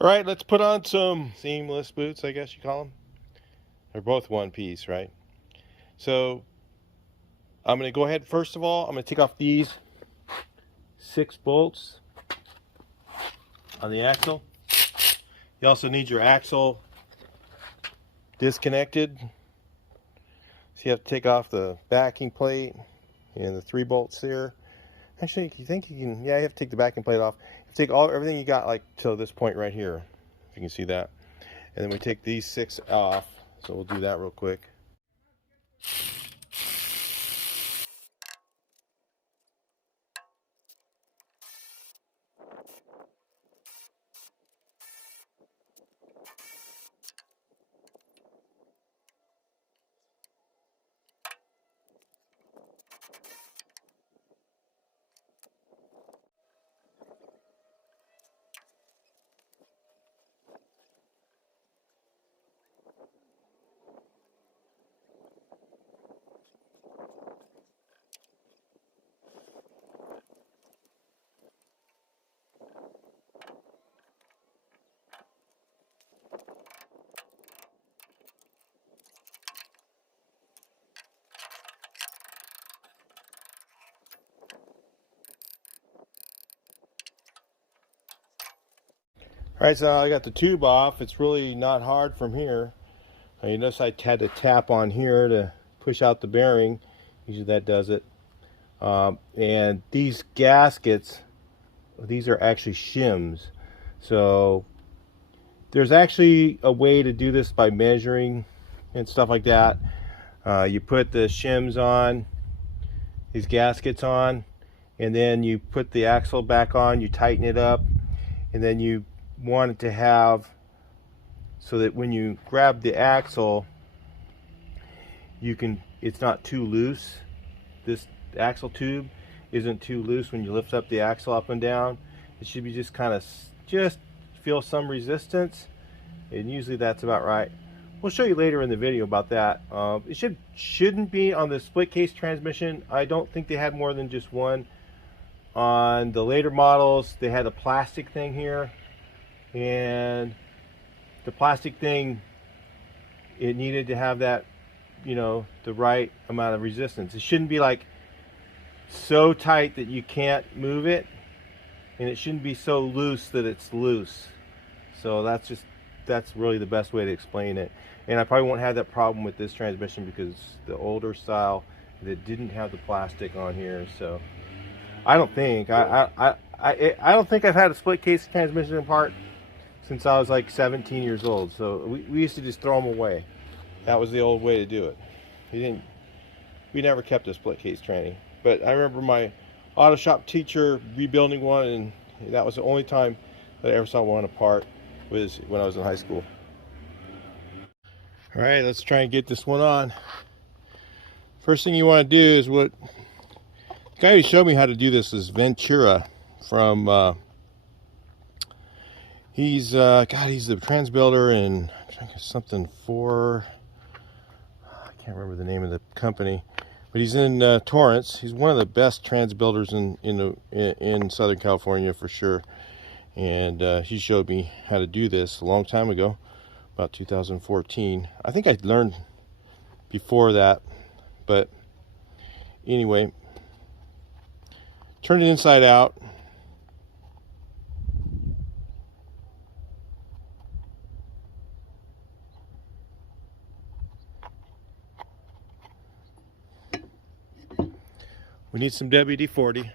All right, let's put on some seamless boots, I guess you call them. They're both one piece, right? So I'm going to go ahead, first of all, I'm going to take off these 6 bolts on the axle. You also need your axle disconnected. So you have to take off the backing plate and the 3 bolts there. Actually, you think you can, yeah, you have to take the backing plate off. You have to take everything you got, like, till this point right here, if you can see that. And then we take these 6 off, so we'll do that real quick. All right, so now I got the tube off. It's really not hard from here. You notice I had to tap on here to push out the bearing. Usually that does it. And these gaskets, these are actually shims. So there's actually a way to do this by measuring and stuff like that. You put the shims on, these gaskets on, and then you put the axle back on, you tighten it up, and then you want it to have so that when you grab the axle, you can, it's not too loose. This axle tube isn't too loose when you lift up the axle up and down. It should be just kind of, just feel some resistance, and usually that's about right. We'll show you later in the video about that. It shouldn't be on the split case transmission. I don't think they had more than just one. On the later models, they had a plastic thing here, and the plastic thing, it needed to have that, you know, the right amount of resistance. It shouldn't be like so tight that you can't move it, and it shouldn't be so loose that it's loose. So that's really the best way to explain it. And I probably won't have that problem with this transmission because the older style that didn't have the plastic on here. So I don't think I don't think I've had a split case transmission part since I was like 17 years old. So we used to just throw them away. That was the old way to do it. We never kept a split case tranny. But I remember my auto shop teacher rebuilding one, and that was the only time that I ever saw one apart, was when I was in high school. All right, let's try and get this one on. First thing you want to do is what the guy who showed me how to do this is Ventura from he's the trans builder in something for, I can't remember the name of the company, but he's in Torrance. He's one of the best trans builders in Southern California for sure. And he showed me how to do this a long time ago, about 2014. I think I learned before that, but anyway, turn it inside out. We need some WD-40.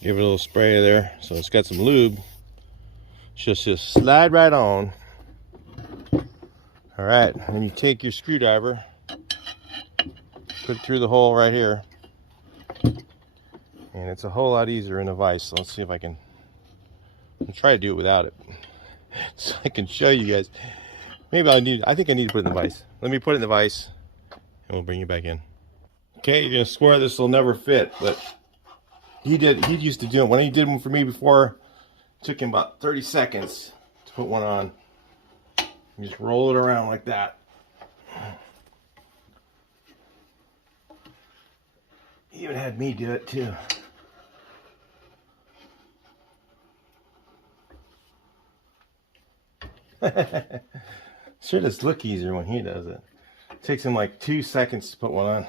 Give it a little spray there, so it's got some lube. Just slide right on. All right, and then you take your screwdriver, put it through the hole right here, and it's a whole lot easier in a vise. So let's see if I can try to do it without it, so I can show you guys. Maybe I think I need to put it in the vise. Let me put it in the vise, and we'll bring you back in. Okay, you're gonna swear this will never fit, but he used to do it. When he did one for me before, it took him about 30 seconds to put one on. You just roll it around like that. He even had me do it too. Sure does look easier when he does it. It takes him like 2 seconds to put one on.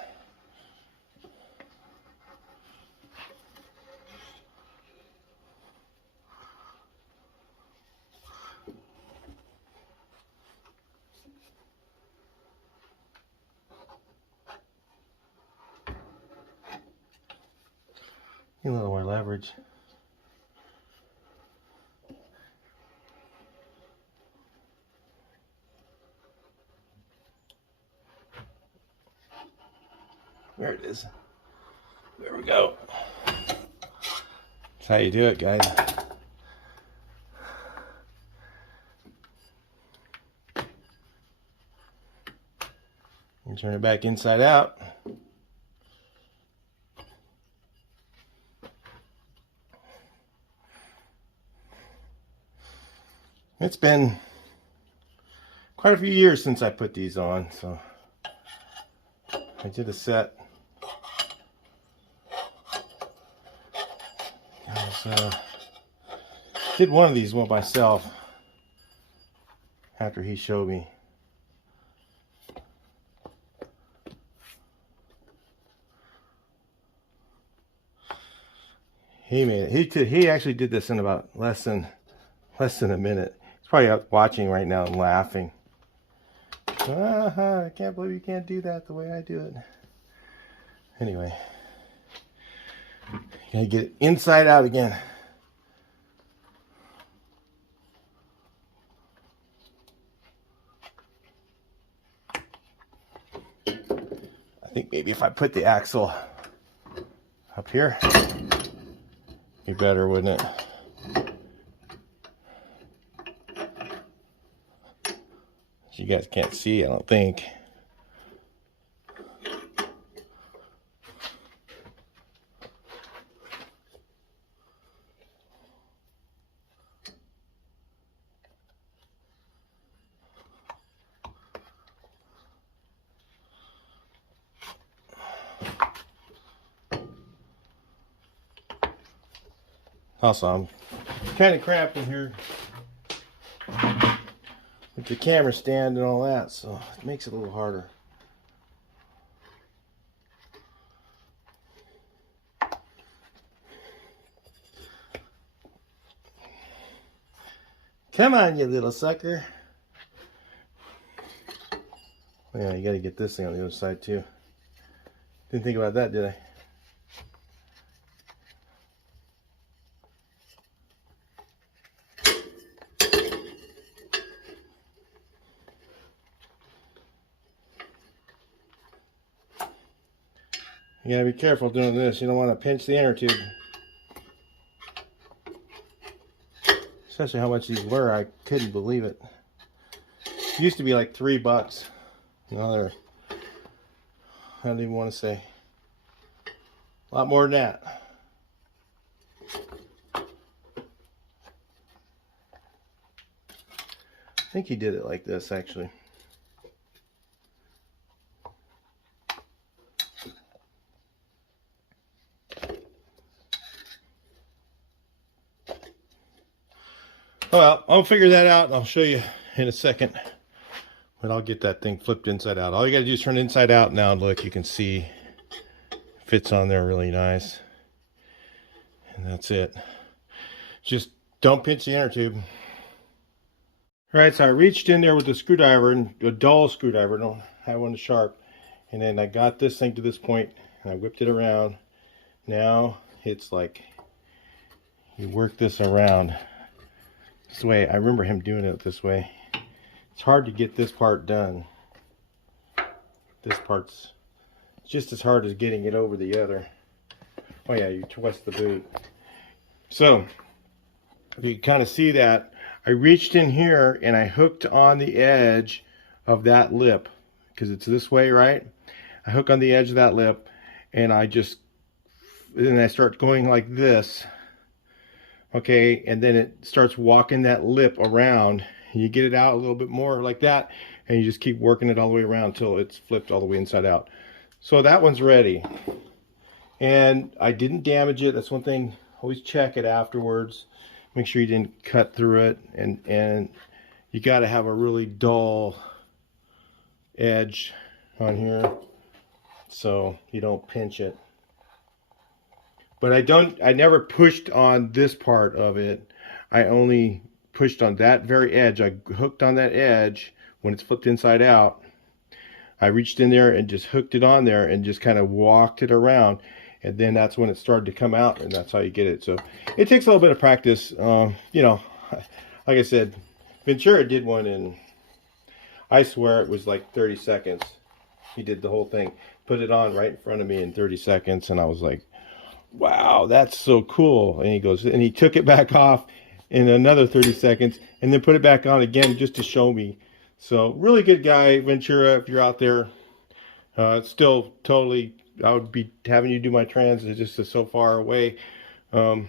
A little more leverage. There it is. There we go. That's how you do it, guys. And turn it back inside out. It's been quite a few years since I put these on, so I did a set. Did one of these one myself after he showed me. He made it. He actually did this in about less than a minute. He's probably out watching right now and laughing. I can't believe you can't do that the way I do it. Anyway, you gotta get it inside out again. I think maybe if I put the axle up here, it'd be better, wouldn't it? You guys can't see, I don't think. Also, I'm kind of cramped in here with the camera stand and all that, so it makes it a little harder. Come on, you little sucker. Oh, yeah, you gotta get this thing on the other side too. Didn't think about that, did I? You gotta be careful doing this. You don't want to pinch the inner tube. Especially how much these were. I couldn't believe it. It used to be like $3. Now they're, I don't even want to say, a lot more than that. I think he did it like this actually. Well, I'll figure that out and I'll show you in a second. But I'll get that thing flipped inside out. All you gotta do is turn it inside out now and look, you can see it fits on there really nice. And that's it. Just don't pinch the inner tube. Alright, so I reached in there with a screwdriver, and a dull screwdriver, I don't have one sharp. And then I got this thing to this point and I whipped it around. Now it's like you work this around. This way, I remember him doing it this way. It's hard to get this part done. This part's just as hard as getting it over the other. Oh yeah, you twist the boot. So, if you can kind of see that, I reached in here and I hooked on the edge of that lip. Because it's this way, right? I hook on the edge of that lip and I start going like this. Okay, and then it starts walking that lip around. You get it out a little bit more like that, and you just keep working it all the way around until it's flipped all the way inside out. So that one's ready. And I didn't damage it. That's one thing, always check it afterwards. Make sure you didn't cut through it. And you got to have a really dull edge on here so you don't pinch it. But I never pushed on this part of it. I only pushed on that very edge. I hooked on that edge when it's flipped inside out. I reached in there and just hooked it on there and just kind of walked it around, and then that's when it started to come out, and that's how you get it. So it takes a little bit of practice. You know, like I said, Ventura did one in, I swear it was like 30 seconds. He did the whole thing, put it on right in front of me in 30 seconds, and I was like, wow, that's so cool. And he goes, and he took it back off in another 30 seconds and then put it back on again just to show me. So really good guy, Ventura. If you're out there, still totally, I would be having you do my trans. It's just so far away. I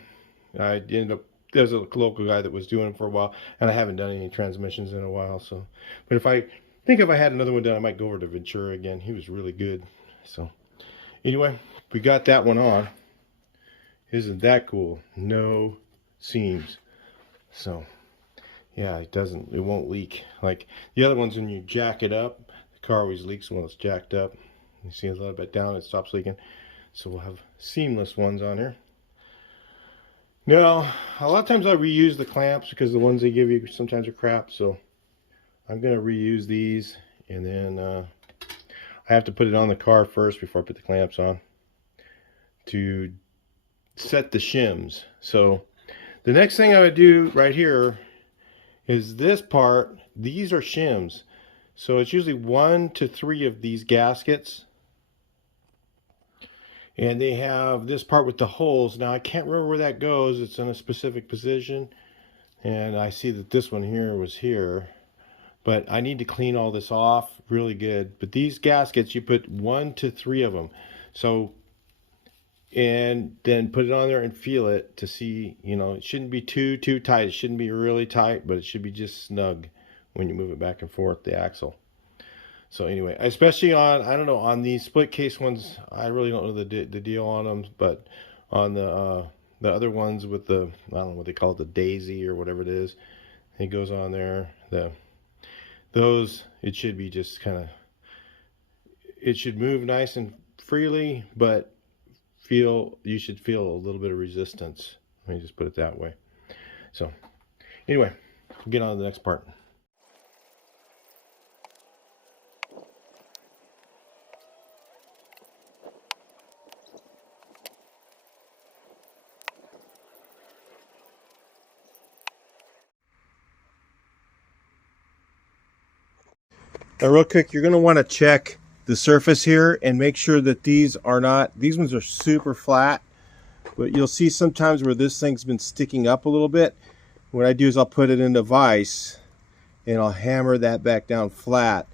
ended up, there's a local guy that was doing it for a while, and I haven't done any transmissions in a while. So, but if I had another one done, I might go over to Ventura again. He was really good. So anyway, we got that one on. Isn't that cool? No seams. So yeah, it won't leak. Like the other ones, when you jack it up, the car always leaks when it's jacked up. You see a little bit down, it stops leaking. So we'll have seamless ones on here. Now, a lot of times I reuse the clamps because the ones they give you sometimes are crap. So I'm going to reuse these, and then I have to put it on the car first before I put the clamps on to set the shims. So the next thing I would do right here is this part. These are shims. So it's usually 1 to 3 of these gaskets. And they have this part with the holes. Now I can't remember where that goes. It's in a specific position. And I see that this one here was here. But I need to clean all this off really good. But these gaskets, you put 1 to 3 of them. So, and then put it on there and feel it to see, you know, it shouldn't be too tight. It shouldn't be really tight, but it should be just snug when you move it back and forth, the axle. So anyway, especially on, I don't know, on these split case ones, I really don't know the deal on them, but on the other ones with the, I don't know what they call it, the daisy or whatever it is, it goes on there. Those, it should be just kind of, it should move nice and freely, but you should feel a little bit of resistance. Let me just put it that way. So anyway, we'll get on to the next part. Now real quick, you're going to want to check the surface here and make sure that these ones are super flat, but you'll see sometimes where this thing's been sticking up a little bit. What I do is I'll put it into vise and I'll hammer that back down flat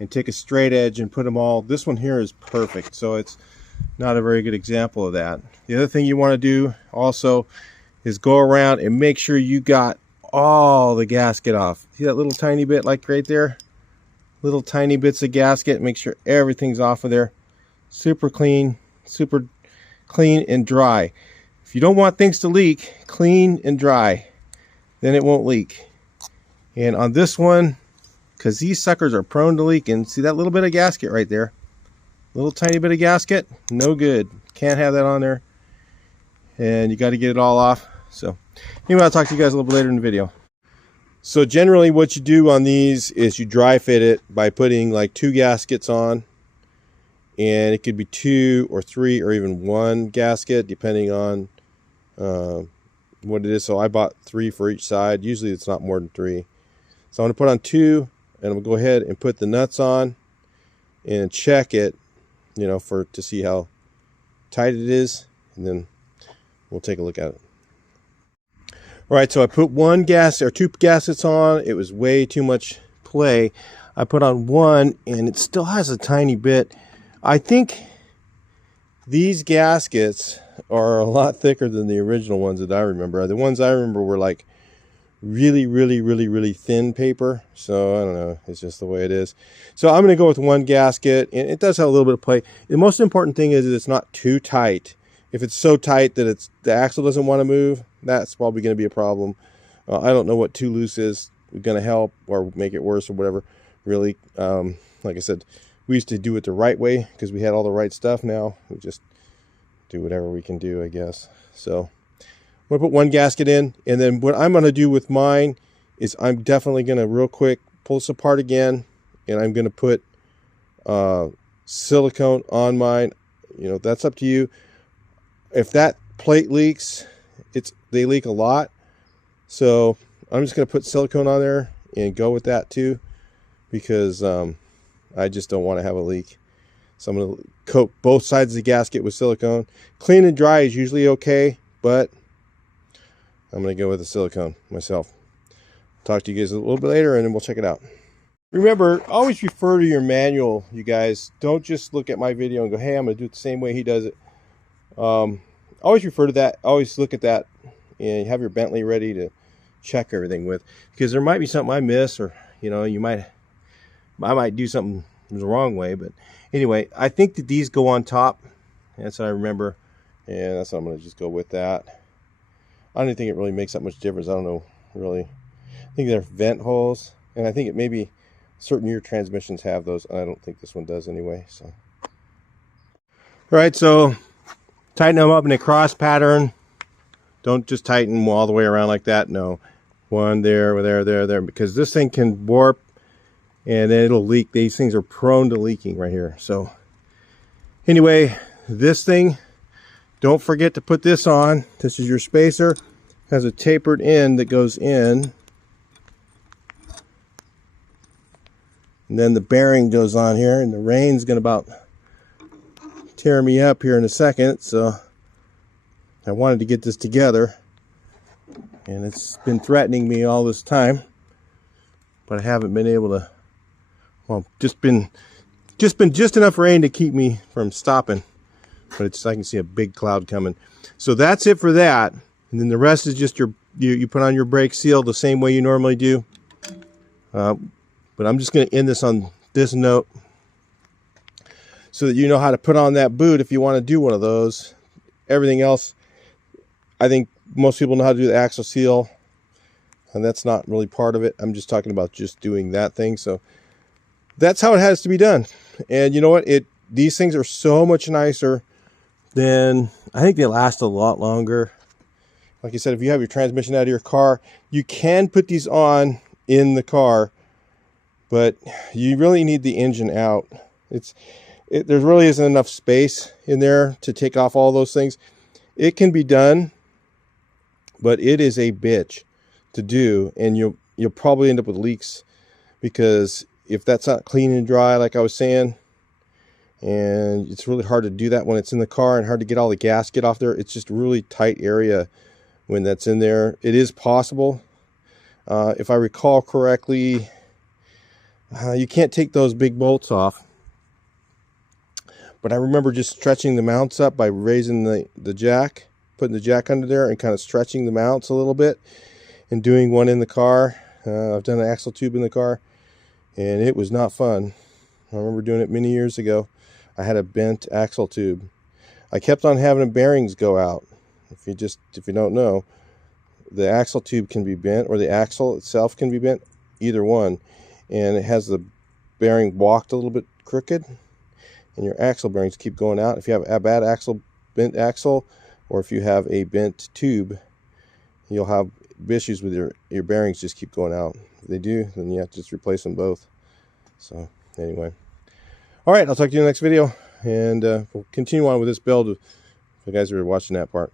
and take a straight edge and put them all. This one here is perfect, so it's not a very good example of that. The other thing you want to do also is go around and make sure you got all the gasket off. See that little tiny bit like right there? Little tiny bits of gasket. Make sure everything's off of there. Super clean and dry. If you don't want things to leak, clean and dry, then it won't leak. And on this one, because these suckers are prone to leaking, see that little bit of gasket right there? Little tiny bit of gasket, no good. Can't have that on there. And you got to get it all off. So anyway, I'll talk to you guys a little bit later in the video. So generally what you do on these is you dry fit it by putting like 2 gaskets on, and it could be 2 or 3 or even 1 gasket depending on what it is. So I bought 3 for each side. Usually it's not more than 3. So I'm going to put on 2, and I'm going to go ahead and put the nuts on and check it, you know, to see how tight it is, and then we'll take a look at it. All right, so I put 2 gaskets on. It was way too much play. I put on 1, and it still has a tiny bit. I think these gaskets are a lot thicker than the original ones that I remember. The ones I remember were like really thin paper. So I don't know. It's just the way it is. So I'm going to go with 1 gasket, and it does have a little bit of play. The most important thing is that it's not too tight. If it's so tight that the axle doesn't want to move, that's probably going to be a problem. I don't know what too loose is. going to help or make it worse or whatever. Really, like I said, we used to do it the right way because we had all the right stuff. Now we just do whatever we can do, I guess. So I'm going to put one gasket in, and then what I'm going to do with mine is I'm definitely going to real quick pull this apart again, and I'm going to put silicone on mine. You know, that's up to you. If that plate leaks, they leak a lot, so I'm just going to put silicone on there and go with that too, because I just don't want to have a leak. So I'm going to coat both sides of the gasket with silicone. Clean and dry is usually okay, but I'm going to go with the silicone myself. Talk to you guys a little bit later, and then we'll check it out. Remember, always refer to your manual, you guys. Don't just look at my video and go, hey, I'm going to do it the same way he does it. Always refer to that. Always look at that, and have your Bentley ready to check everything with, because there might be something I miss, or you know, I might do something the wrong way. But anyway, I think that these go on top. That's what I remember, and that's what I'm going to just go with that. I don't think it really makes that much difference. I don't know, really. I think they're vent holes, and I think it maybe certain year transmissions have those. I don't think this one does anyway. So, all right, so tighten them up in a cross pattern. Don't just tighten them all the way around like that. No, one there, there, because this thing can warp and then it'll leak. These things are prone to leaking right here. So anyway, this thing, don't forget to put this on. This is your spacer. It has a tapered end that goes in. And then the bearing goes on here, and the rain's going to about tear me up here in a second. So I wanted to get this together, and it's been threatening me all this time, but I haven't been able to. Well, just been just enough rain to keep me from stopping, but I can see a big cloud coming. So that's it for that, and then the rest is just you put on your brake seal the same way you normally do. But I'm just going to end this on this note so that you know how to put on that boot if you want to do one of those. Everything else, I think most people know how to do the axle seal, and that's not really part of it. I'm just talking about just doing that thing. So that's how it has to be done. And you know what? These things are so much nicer than, I think they last a lot longer. Like I said, if you have your transmission out of your car, you can put these on in the car, but you really need the engine out. There really isn't enough space in there to take off all those things. It can be done, but it is a bitch to do, and you'll probably end up with leaks, because if that's not clean and dry, like I was saying, and it's really hard to do that when it's in the car, and hard to get all the gasket off there. It's just a really tight area when that's in there. It is possible. If I recall correctly, you can't take those big bolts off, but I remember just stretching the mounts up by raising the jack, putting the jack under there and kind of stretching the mounts a little bit, and doing one in the car. I've done an axle tube in the car, and it was not fun. I remember doing it many years ago. I had a bent axle tube. I kept on having the bearings go out. If you don't know, the axle tube can be bent, or the axle itself can be bent, either one. And it has the bearing walked a little bit crooked, and your axle bearings keep going out. If you have a bad bent axle, or if you have a bent tube, you'll have issues with your bearings just keep going out. If they do, then you have to just replace them both. So anyway, all right, I'll talk to you in the next video, and we'll continue on with this build if you guys are watching that part.